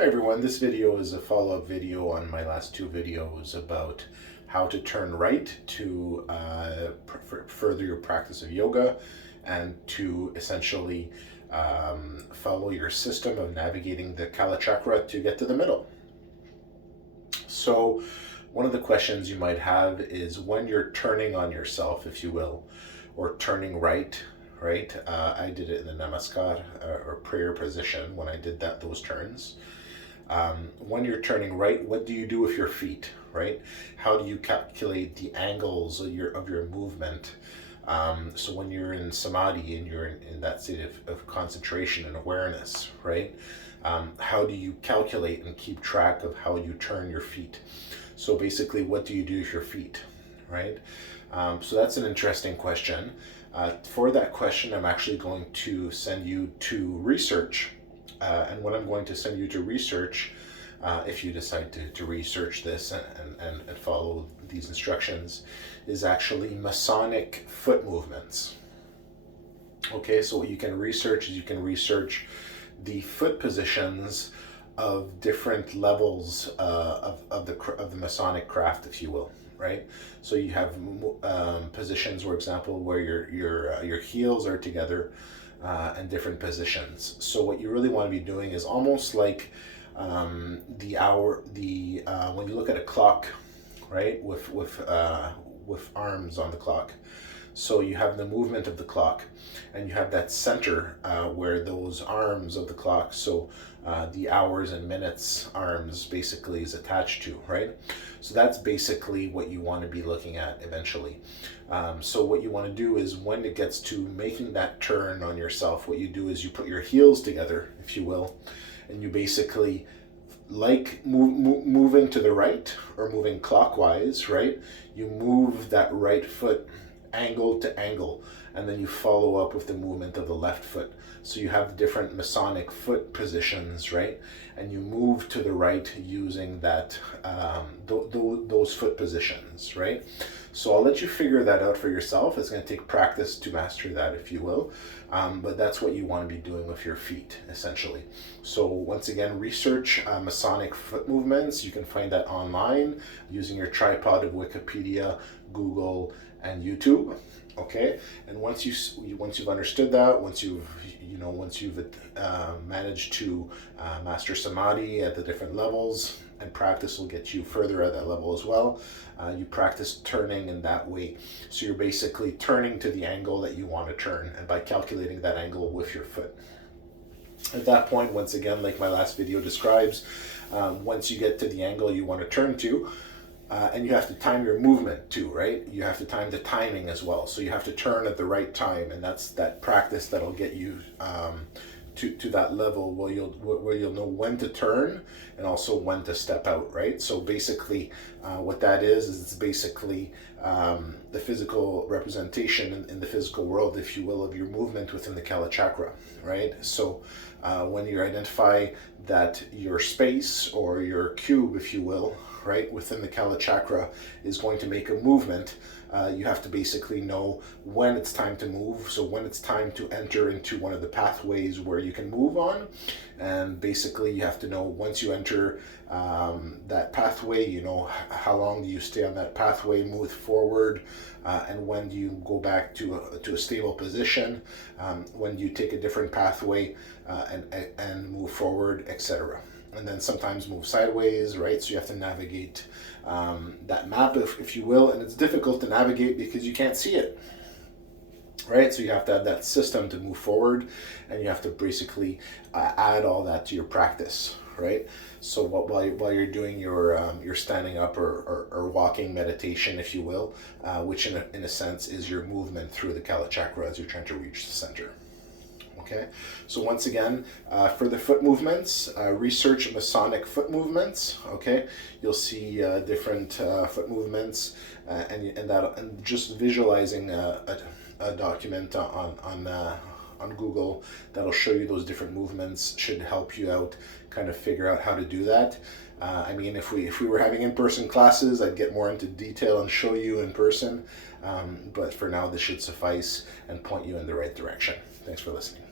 Hi everyone, this video is a follow-up video on my last two videos about how to turn right to further your practice of yoga and to essentially follow your system of navigating the Kalachakra to get to the middle. So one of the questions you might have is when you're turning on yourself, if you will, or turning right, I did it in the Namaskar or prayer position when I did those turns. When you're turning right, what do you do with your feet, right? How do you calculate the angles of your movement? So when you're in samadhi and you're in that state of concentration and awareness, right? How do you calculate and keep track of how you turn your feet? So basically, what do you do with your feet, right? So that's an interesting question. For that question, I'm actually going to send you to research. And what I'm going to send you to research, if you decide to research this and follow these instructions, is actually Masonic foot movements. Okay, so what you can research is you can research the foot positions of different levels of the Masonic craft, if you will, right? So you have positions, for example, where your heels are together. And different positions. So what you really want to be doing is almost like when you look at a clock, right, with arms on the clock. So you have the movement of the clock, and you have that center where those arms of the clock, so the hours and minutes arms basically is attached to, right? So that's basically what you want to be looking at eventually. So what you want to do is when it gets to making that turn on yourself, what you do is you put your heels together, if you will, and you basically, like moving to the right or moving clockwise, right? You move that right foot angle to angle, and then you follow up with the movement of the left foot. So you have different Masonic foot positions, right? And you move to the right using that those foot positions, right? So I'll let you figure that out for yourself. It's going to take practice to master that, if you will. But that's what you want to be doing with your feet, essentially. So once again, research Masonic foot movements. You can find that online using your tripod of Wikipedia, Google, and YouTube. Okay, and once you've understood that, once you've managed to master samadhi at the different levels, and practice will get you further at that level as well. You practice turning in that way, so you're basically turning to the angle that you want to turn, and by calculating that angle with your foot. At that point, once again, like my last video describes, once you get to the angle you want to turn to, and you have to time your movement too, right? You have to time the timing as well. So you have to turn at the right time, and that's that practice that'll get you to that level where you'll know when to turn and also when to step out, right? So basically, what that is it's basically the physical representation in the physical world, if you will, of your movement within the Kalachakra, right? So when you identify that your space or your cube, if you will, right, within the Kalachakra is going to make a movement, you have to basically know when it's time to move. So when it's time to enter into one of the pathways where you can move on, and basically you have to know once you enter that pathway, you know, how long do you stay on that pathway, move forward, and when do you go back to a stable position, when do you take a different pathway and move forward, etc. And then sometimes move sideways, right? So you have to navigate that map, if you will, and it's difficult to navigate because you can't see it, right? So you have to have that system to move forward, and you have to basically add all that to your practice, right? So while you're doing your standing up or walking meditation, if you will, which in a sense is your movement through the Kalachakra as you're trying to reach the center. Okay, so once again, for the foot movements, research Masonic foot movements. Okay, you'll see different foot movements, and just visualizing a document on Google that'll show you those different movements should help you out, kind of figure out how to do that. I mean, if we were having in-person classes, I'd get more into detail and show you in person. But for now, this should suffice and point you in the right direction. Thanks for listening.